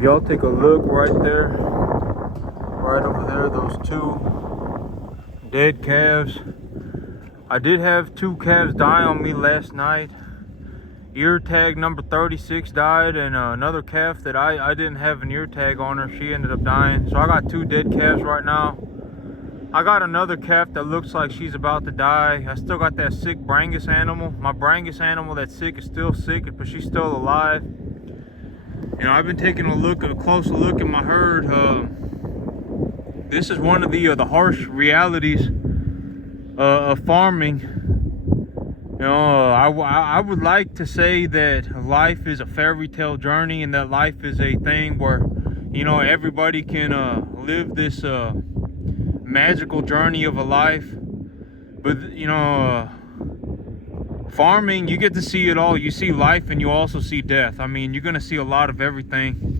If y'all take a look right there, right over there, those two dead calves. I did have two calves die on me last night. Ear tag number 36 died, and another calf that I didn't have an ear tag on her, she ended up dying. So I got two dead calves right now. I got another calf that looks like she's about to die. I still got that sick Brangus animal. My Brangus animal that's sick is still sick, but she's still alive. You know, I've been taking a closer look at my herd. This is one of the harsh realities of farming. You know, I would like to say that life is a fairy tale journey, and that life is a thing where, you know, everybody can live this magical journey of a life. But, you know, farming, you get to see it all. You see life and you also see death. I mean, you're going to see a lot of everything.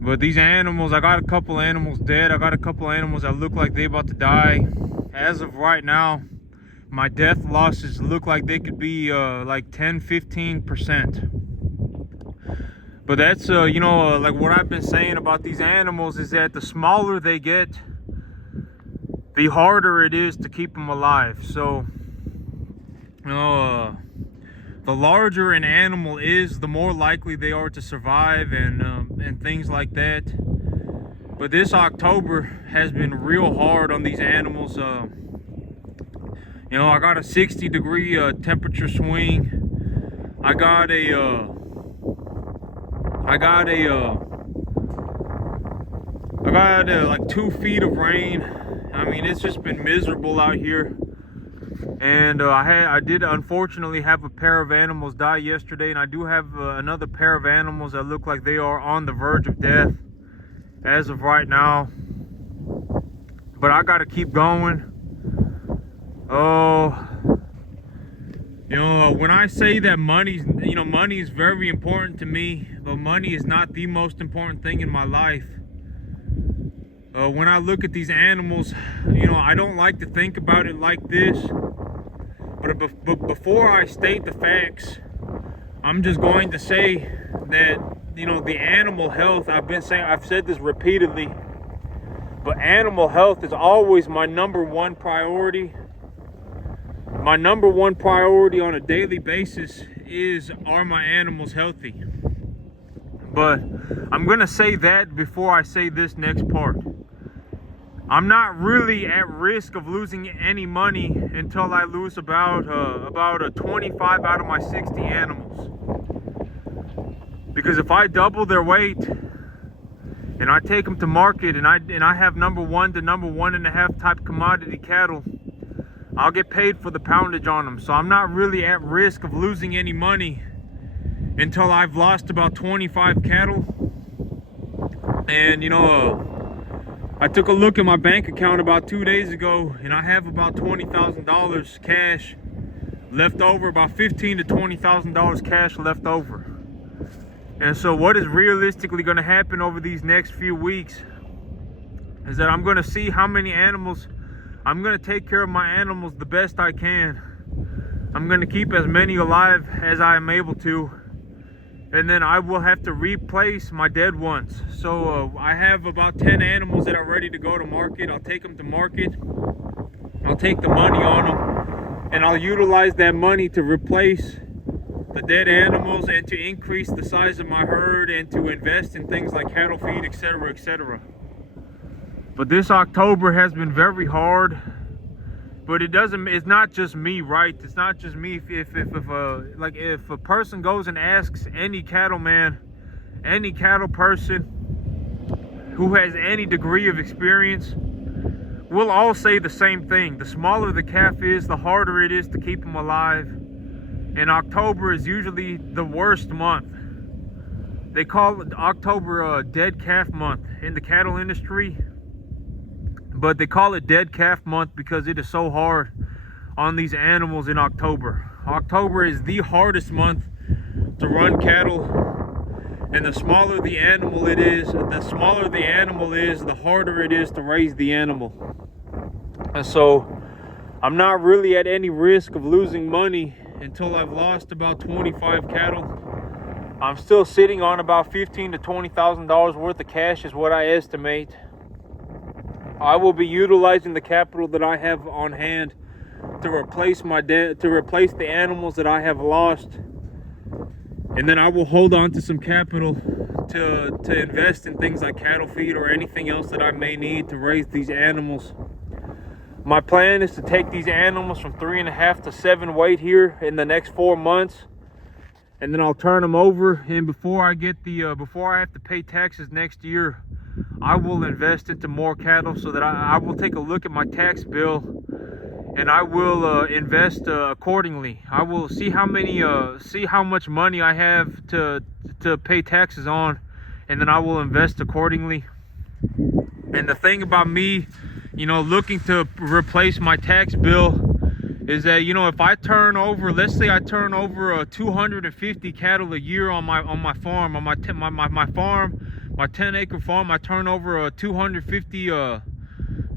But these animals, I got a couple animals dead. I got a couple animals that look like they're about to die. As of right now, my death losses look like they could be like 10-15%. But that's you know, like what I've been saying about these animals is that the smaller they get, the harder it is to keep them alive. So, you know, the larger an animal is, the more likely they are to survive, and things like that. But this October has been real hard on these animals. You know, I got a 60-degree temperature swing. I got like 2 feet of rain. I mean, it's just been miserable out here. And I did unfortunately have a pair of animals die yesterday, and I do have another pair of animals that look like they are on the verge of death as of right now. But I got to keep going. Oh, you know, when I say that money is very important to me, but money is not the most important thing in my life. When I look at these animals, you know, I don't like to think about it like this. But before I state the facts, I'm just going to say that, you know, the animal health, I've said this repeatedly, but animal health is always my number one priority. My number one priority on a daily basis is, are my animals healthy? But I'm going to say that before I say this next part. I'm not really at risk of losing any money until I lose about 25 out of my 60 animals. Because if I double their weight and I take them to market and I have number 1 to number 1.5 type commodity cattle, I'll get paid for the poundage on them. So I'm not really at risk of losing any money until I've lost about 25 cattle. And, you know, I took a look at my bank account about 2 days ago, and I have about $20,000 cash left over, about $15,000 to $20,000 cash left over. And so what is realistically going to happen over these next few weeks is that I'm going to see how many animals, I'm going to take care of my animals the best I can. I'm going to keep as many alive as I am able to. And then I will have to replace my dead ones. So I have about 10 animals that are ready to go to market. I'll take them to market. I'll take the money on them, and I'll utilize that money to replace the dead animals and to increase the size of my herd and to invest in things like cattle feed, etc., etc. But this October has been very hard. But it's not just me, right? It's not just me. If a person goes and asks any cattleman, any cattle person who has any degree of experience, we'll all say the same thing. The smaller the calf is, the harder it is to keep them alive. And October is usually the worst month. They call October a dead calf month in the cattle industry. But they call it dead calf month because it is so hard on these animals in October. October is the hardest month to run cattle. And the smaller the animal is, the harder it is to raise the animal. And so I'm not really at any risk of losing money until I've lost about 25 cattle. I'm still sitting on about $15,000 to $20,000 worth of cash is what I estimate. I will be utilizing the capital that I have on hand to replace my debt, to replace the animals that I have lost. And then I will hold on to some capital to invest in things like cattle feed or anything else that I may need to raise these animals. My plan is to take these animals from 3.5 to 7 weight here in the next 4 months, and then I'll turn them over. And before I have to pay taxes next year, I will invest into more cattle so that I will take a look at my tax bill, and I will invest accordingly. I will see how much money I have to pay taxes on, and then I will invest accordingly. And the thing about me, looking to replace my tax bill is that, if I turn over, let's say I turn over 250 cattle a year on my farm, on my 10-acre farm, I turn over 250,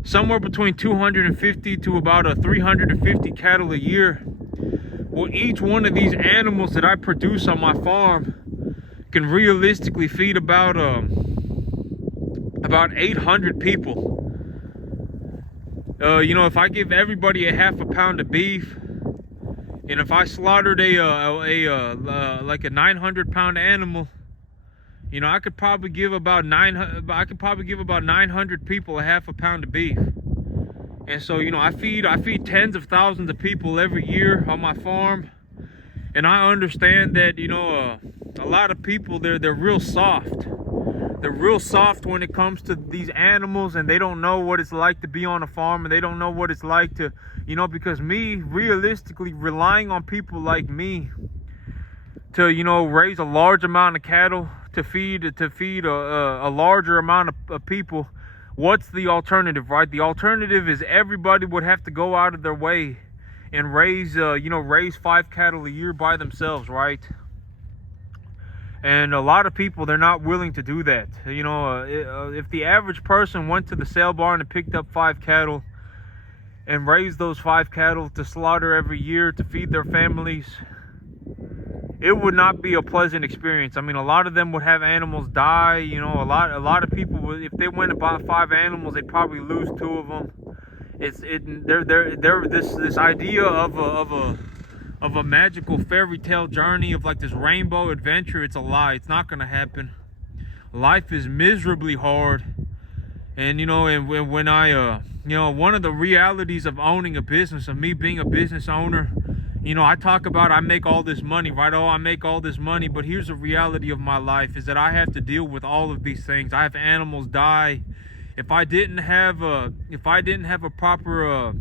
somewhere between 250 to about 350 cattle a year. Well, each one of these animals that I produce on my farm can realistically feed about 800 people. If I give everybody a half a pound of beef, and if I slaughtered like a 900-pound animal, I could probably give about 900 people a half a pound of beef. And so, I feed tens of thousands of people every year on my farm. And I understand that, a lot of people, they're real soft. They're real soft when it comes to these animals, and they don't know what it's like to be on a farm, and they don't know what it's like to, because me, realistically, relying on people like me to, raise a large amount of cattle, to feed a larger amount of people, what's the alternative, right? The alternative is everybody would have to go out of their way and raise 5 cattle a year by themselves, right? And a lot of people, they're not willing to do that. If the average person went to the sale barn and picked up 5 cattle and raised those 5 cattle to slaughter every year to feed their families, it would not be a pleasant experience. I mean, a lot of them would have animals die. A lot of people would, if they went and bought 5 animals, they'd probably lose 2 of them. This idea of a magical fairy tale journey of like this rainbow adventure, it's a lie. It's not gonna happen. Life is miserably hard. And when I one of the realities of owning a business, of me being a business owner, I talk about I make all this money, right? Oh, I make all this money, but here's the reality of my life is that I have to deal with all of these things. I have animals die. If I didn't have a proper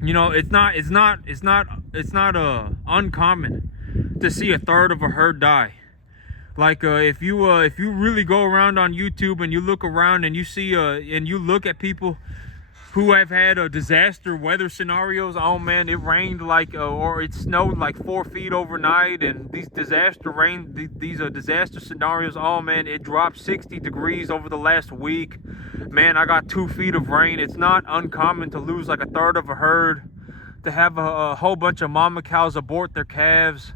it's not uncommon to see a third of a herd die. Like if you really go around on YouTube and you look around and you see and you look at people who have had disaster weather scenarios. Oh man, it rained or it snowed like 4 feet overnight, and these disaster scenarios. Oh man, it dropped 60 degrees over the last week. Man, I got 2 feet of rain. It's not uncommon to lose like a third of a herd, to have a whole bunch of mama cows abort their calves.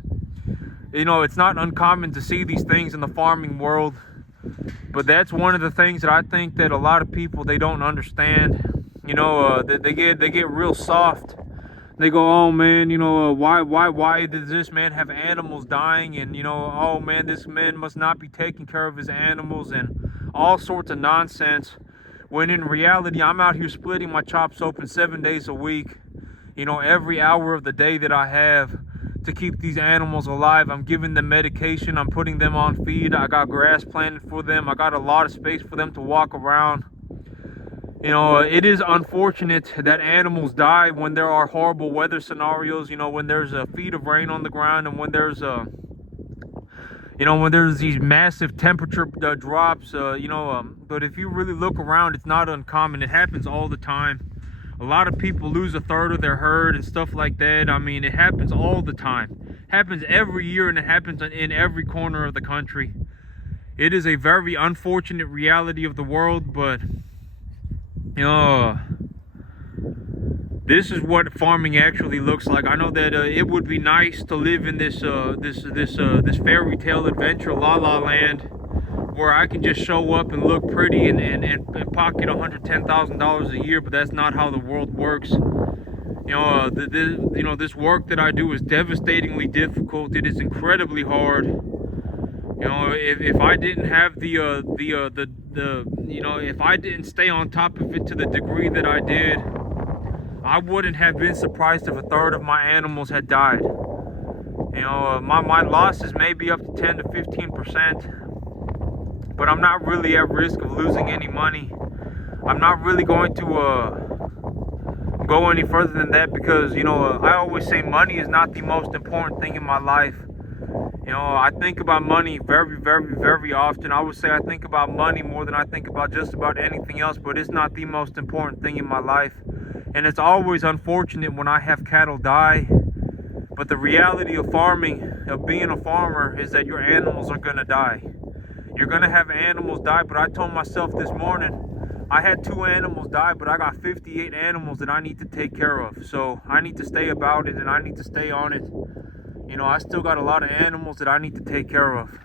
It's not uncommon to see these things in the farming world. But that's one of the things that I think that a lot of people, they don't understand. They get real soft. They go, oh man, why does this man have animals dying? And oh man, this man must not be taking care of his animals, and all sorts of nonsense. When in reality, I'm out here splitting my chops open 7 days a week. Every hour of the day that I have to keep these animals alive. I'm giving them medication. I'm putting them on feed. I got grass planted for them. I got a lot of space for them to walk around. It is unfortunate that animals die when there are horrible weather scenarios, when there's a feet of rain on the ground, and when there's these massive temperature drops, but if you really look around, it's not uncommon. It happens all the time. A lot of people lose a third of their herd and stuff like that. I mean, it happens all the time. It happens every year, and it happens in every corner of the country. It is a very unfortunate reality of the world, but This is what farming actually looks like. I know that it would be nice to live in this fairy tale adventure la la land, where I can just show up and look pretty and pocket $110,000 a year, but that's not how the world works. This work that I do is devastatingly difficult. It is incredibly hard. If I didn't have if I didn't stay on top of it to the degree that I did, I wouldn't have been surprised if a third of my animals had died. My losses may be up to 10 to 15%, but I'm not really at risk of losing any money. I'm not really going to go any further than that, because I always say money is not the most important thing in my life. I think about money very, very, very often. I would say I think about money more than I think about just about anything else, but it's not the most important thing in my life. And it's always unfortunate when I have cattle die. But the reality of farming, of being a farmer, is that your animals are going to die. You're going to have animals die, but I told myself this morning, I had 2 animals die, but I got 58 animals that I need to take care of. So I need to stay about it, and I need to stay on it. I still got a lot of animals that I need to take care of.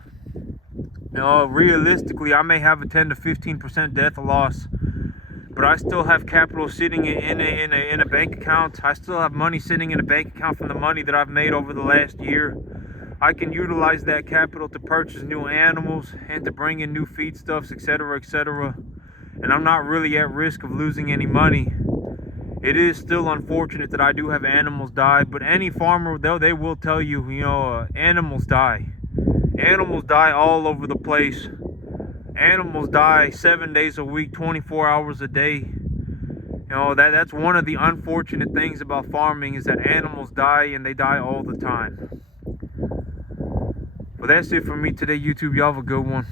Realistically, I may have a 10 to 15% death loss, but I still have capital sitting in a bank account. I still have money sitting in a bank account from the money that I've made over the last year. I can utilize that capital to purchase new animals and to bring in new feedstuffs, etc., etc. And I'm not really at risk of losing any money. It is still unfortunate that I do have animals die, but any farmer, they will tell you, animals die. Animals die all over the place. Animals die 7 days a week, 24 hours a day. That's one of the unfortunate things about farming, is that animals die, and they die all the time. But that's it for me today, YouTube. Y'all have a good one.